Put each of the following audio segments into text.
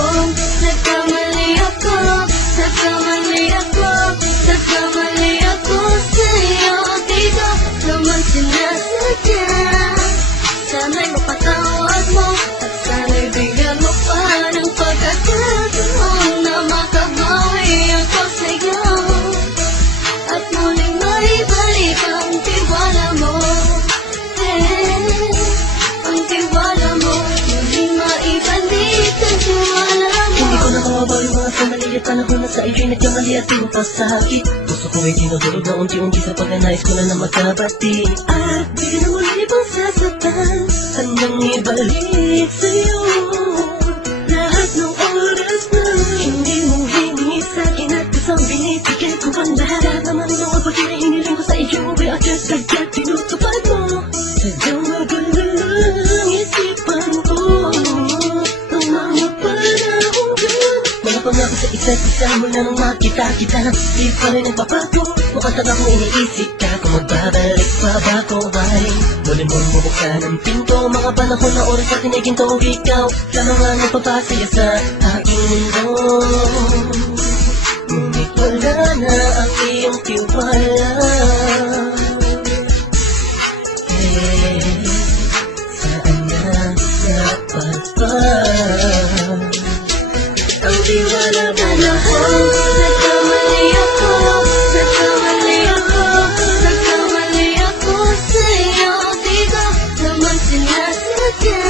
kong nagkamali ako, nagkamali ako, nagkamali ako sa'yo. Di ko naman sinasadya. Sana'y mapatawad mo at sana'y bigyan mo pa ng pagkakataon na makabawi ako sa'yo at muling maibalik ang tiwala mo. Ang tiwala mo, muling maibalik ang tiwala mo. Hindi ko na mawawala yung mga sandali at panahon na sa iyo'y nagkamali at pinapasakit. Gusto ko ay dinudulog na unti-unti sa pag-anais ko na na magkabati. At di ka na muli pang sasaktan, handang ibalik sa'yo lahat ng oras na hindi mo hiningi sa'kin at isang binibigyan ko ang lahat. Naman ng mga pagkinainiling ko sa iyo ay agad-agad tinutupad mo. Sadyang magulo lang isipan ko ang mga panahon dyan. Mga pangako sa isa't isa mula nung makita kita, di pa rin nagbabago. Mukhang taga kong iniisip ka kung magbabalik pa ba ko ay muli mong bubuksan ang pinto. Mga panahon na oras sa tiniginto, ikaw lamang ang nagpapasaya sa aking mundo. Ngunit wala na ang iyong tiwala. Saan na dapat ba ang tiwala mo na Nagkamali ako, nagkamali ako, nagkamali ako sa'yo. Di ko naman sinasadya.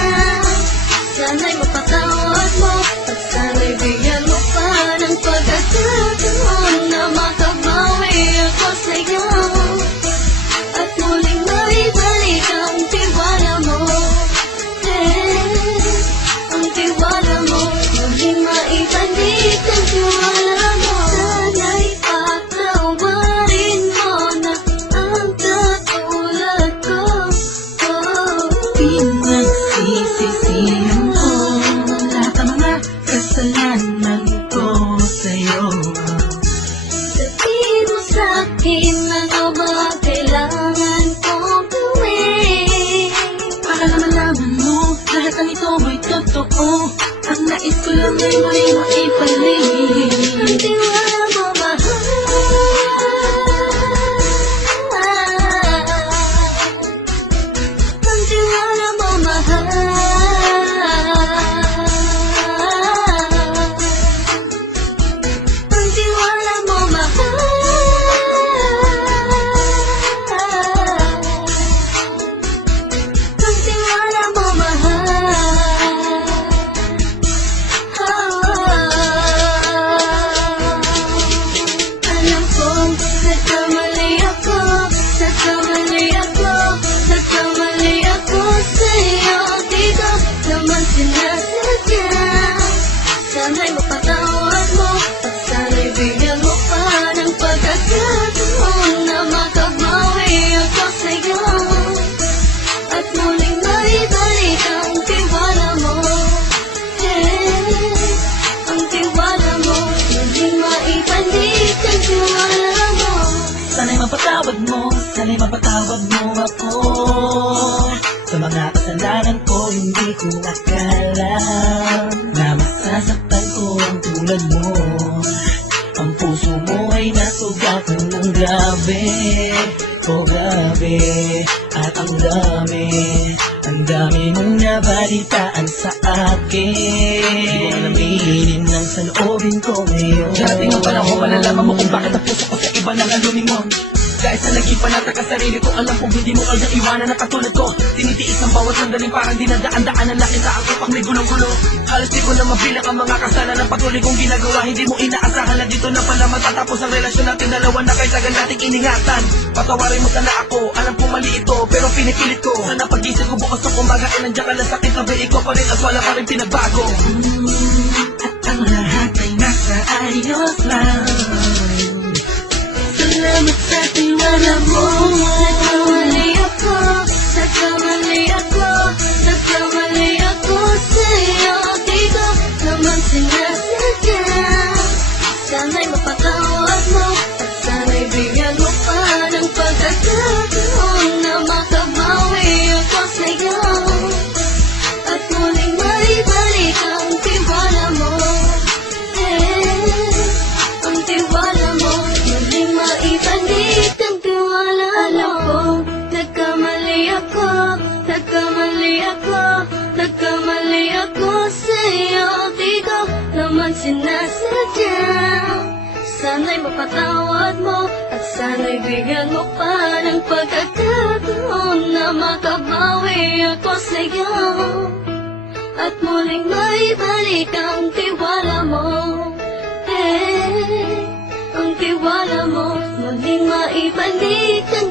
Sana'y mapatawad mo at sana'y bigyan mo pa ng pagkakataon na makabawi ako sa'yo at muling maibalik ang tiwala mo. Ang tiwala mo, muling maibalik ang tiwala mo. Sana'y patawarin mo na ang katulad ko. Pinagsisisihan ko lahat ng mga kasalanan ko sa'yo. Sabihin mo sa'kin ano ba kailangan kong gawin Para na malaman mo lahat ng ito ay totoo. Ang nais ko lang ay muli maibalik ang tiwala mo, mahal. Ang tiwala mo, mahal. Ang tiwala mo, mahal. Ang tiwala mo, mahal. Alam kong nagkamali ako, nagkamali ako, nagkamali ako sa'yo. Di ko naman sinasadya. Sana'y mapatawad mo at sana'y bigyan mo pa ng pagkakataon na makabawi ako sa'yo at muling maibalik ang tiwala mo. Ang tiwala mo, muling maibalik ang tiwala mo. Sana'y mapatawad mo, sana'y mapatawad mo ako sa mga kasalanan ko. Hindi ko akala na masasaktan ko ang tulad mo. Ang puso mo ay nasugatan ng grabe, oh grabe. At ang dami mong nabalitaan sa akin. Di mo alaminin ang saloobin ko ngayon. Darating ang panahon, malalaman mo kung bakit ang puso ko sa iba nang lumingon. Dahil sa naging panatag ka sarili ko, alam kong hindi mo kayang iwanan na katulad ko. Tinitiis ang bawat sandaling parang dinadaan-daan ang lakit sa akin pang may gulong-gulo. Halos di ko na mabilang ang mga kasalanan ng patuloy kong ginagawa. Hindi mo inaasahan na dito na pala matatapos ang relasyon natin dalawa na kahit tagal nating iningatan. Patawarin mo sana ako, alam kong mali ito, pero pinipilit ko. Sana pag-isip ko bukas ng umaga ay nandiyan ka lang sa akin, tabi ko pa rin at wala pa rin pinagbago. At ang lahat ay nasa ayos lang. Salamat sa tiwala mo. Nagkamali ako, nagkamali ako, nagkamali ako sa'yo. Di ko naman sinasadya. Sana'y mapatawad mo at sana'y bigyan mo pa ng pagkakataon na makabawi ako sa'yo at muling maibalik ang tiwala mo. Nagkamali ako sa'yo. Di ko naman sinasadya. Sana'y mapatawad mo at sana'y bigyan mo pa ng pagkakataon na makabawi ako sa'yo at muling maibalik ang tiwala mo. Ang tiwala mo muling maibalik ang